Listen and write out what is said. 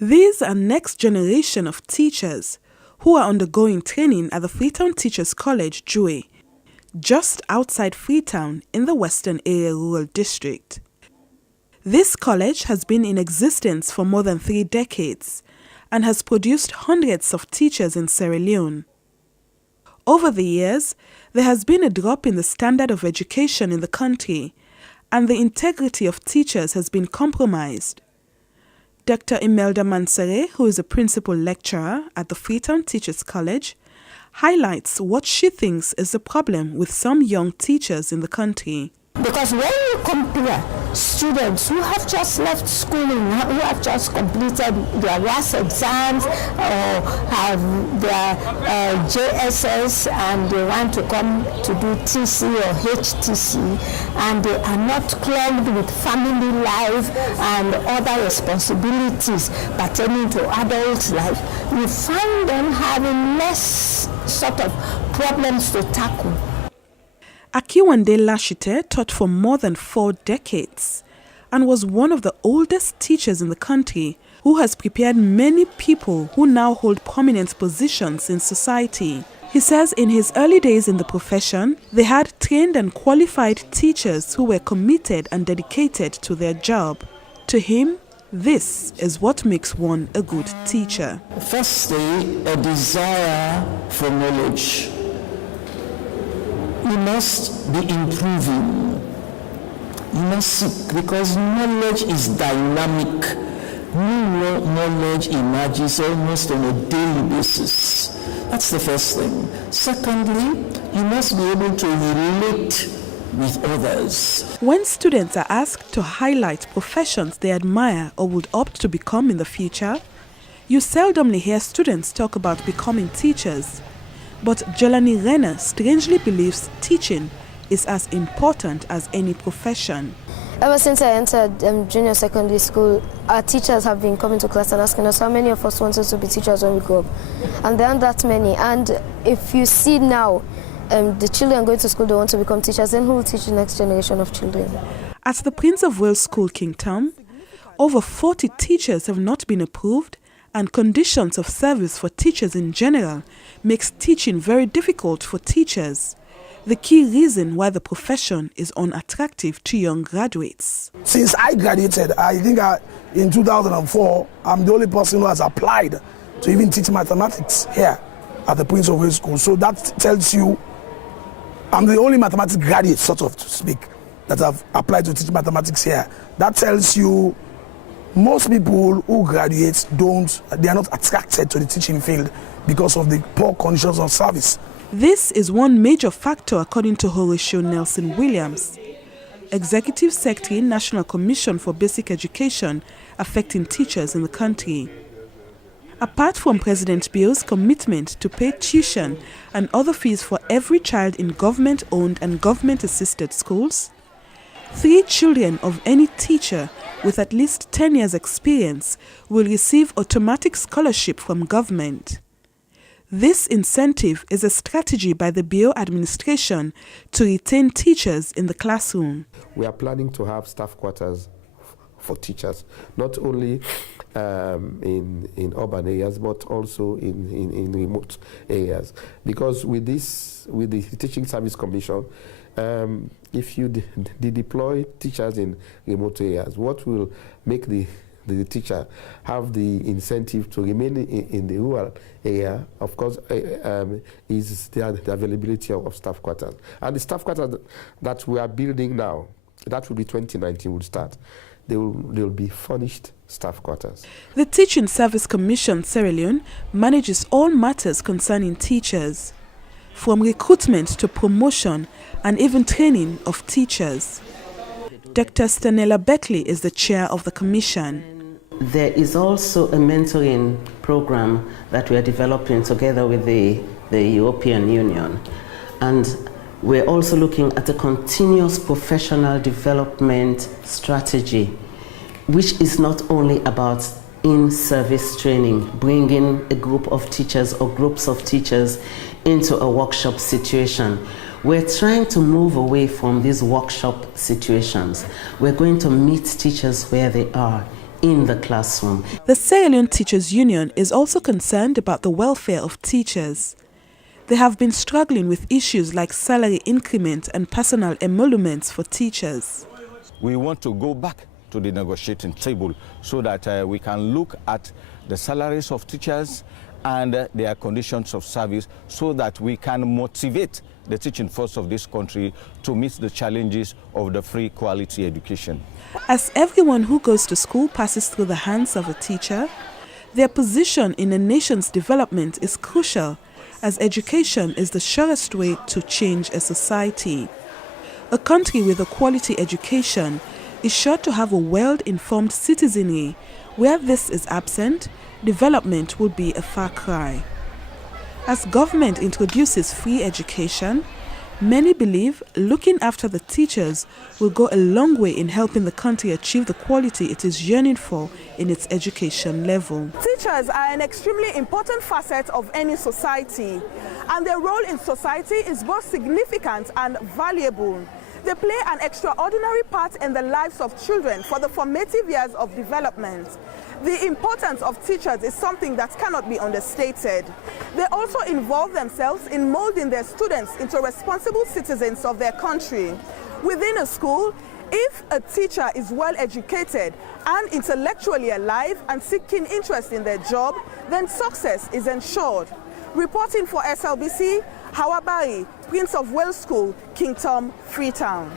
These are next generation of teachers who are undergoing training at the Freetown Teachers College, Jue, just outside Freetown in the Western Area Rural District. This college has been in existence for more than 3 decades and has produced hundreds of teachers in Sierra Leone. Over the years, there has been a drop in the standard of education in the country, and the integrity of teachers has been compromised. Dr. Imelda Mansare, who is a principal lecturer at the Freetown Teachers College, highlights what she thinks is the problem with some young teachers in the country. Because when you compare students who have just left schooling, who have just completed their last exams or have their JSS and they want to come to do TC or HTC and they are not clogged with family life and other responsibilities pertaining to adult life, you find them having less sort of problems to tackle. Akiwande Lashite taught for more than 4 decades and was one of the oldest teachers in the country who has prepared many people who now hold prominent positions in society. He says in his early days in the profession, they had trained and qualified teachers who were committed and dedicated to their job. To him, this is what makes one a good teacher. Firstly, a desire for knowledge. You must be improving. You must seek, because knowledge is dynamic. New knowledge emerges almost on a daily basis. That's the first thing. Secondly, you must be able to relate with others. When students are asked to highlight professions they admire or would opt to become in the future, you seldomly hear students talk about becoming teachers. But Jelani Renner strangely believes teaching is as important as any profession. Ever since I entered junior secondary school, our teachers have been coming to class and asking us how many of us wanted to be teachers when we grow up. And there aren't that many. And if you see now, the children going to school, they want to become teachers, then who will teach the next generation of children? At the Prince of Wales School, King Tom, over 40 teachers have not been approved, and conditions of service for teachers in general makes teaching very difficult for teachers. The key reason why the profession is unattractive to young graduates. Since I graduated, I think in 2004, I'm the only person who has applied to even teach mathematics here at the Prince of Wales School. So that tells you I'm the only mathematics graduate, sort of to speak, that have applied to teach mathematics here. That tells you most people who graduate they are not attracted to the teaching field because of the poor conditions of service. This is one major factor according to Horatio Nelson Williams, Executive Secretary, National Commission for Basic Education, affecting teachers in the country. Apart from President Bio's commitment to pay tuition and other fees for every child in government-owned and government-assisted schools, 3 children of any teacher with at least 10 years' experience will receive automatic scholarship from government. This incentive is a strategy by the Bio administration to retain teachers in the classroom. We are planning to have staff quarters for teachers, not only in urban areas, but also in remote areas. Because with the Teaching Service Commission, if you deploy teachers in remote areas, what will make the teacher have the incentive to remain in the rural area, of course, is the availability of staff quarters. And the staff quarters that we are building now, that will be 2019 will start. They will be furnished staff quarters. The Teaching Service Commission, Sierra Leone, manages all matters concerning teachers, from recruitment to promotion and even training of teachers. Dr. Stanella Beckley is the chair of the commission. There is also a mentoring program that we are developing together with the European Union. And we're also looking at a continuous professional development strategy, which is not only about in-service training, bringing a group of teachers or groups of teachers into a workshop situation. We're trying to move away from these workshop situations. We're going to meet teachers where they are in the classroom. The Sierra Leone Teachers Union is also concerned about the welfare of teachers. They have been struggling with issues like salary increment and personal emoluments for teachers. We want to go back to the negotiating table so that we can look at the salaries of teachers and their conditions of service so that we can motivate the teaching force of this country to meet the challenges of the free quality education. As everyone who goes to school passes through the hands of a teacher, their position in a nation's development is crucial, as education is the surest way to change a society. A country with a quality education is sure to have a well-informed citizenry. Where this is absent, development will be a far cry. As government introduces free education, many believe looking after the teachers will go a long way in helping the country achieve the quality it is yearning for in its education level. Teachers are an extremely important facet of any society, and their role in society is both significant and valuable. They play an extraordinary part in the lives of children for the formative years of development. The importance of teachers is something that cannot be understated. They also involve themselves in molding their students into responsible citizens of their country. Within a school, if a teacher is well educated and intellectually alive and seeking interest in their job, then success is ensured. Reporting for SLBC, Hawabari, Prince of Wales School, King Tom, Freetown.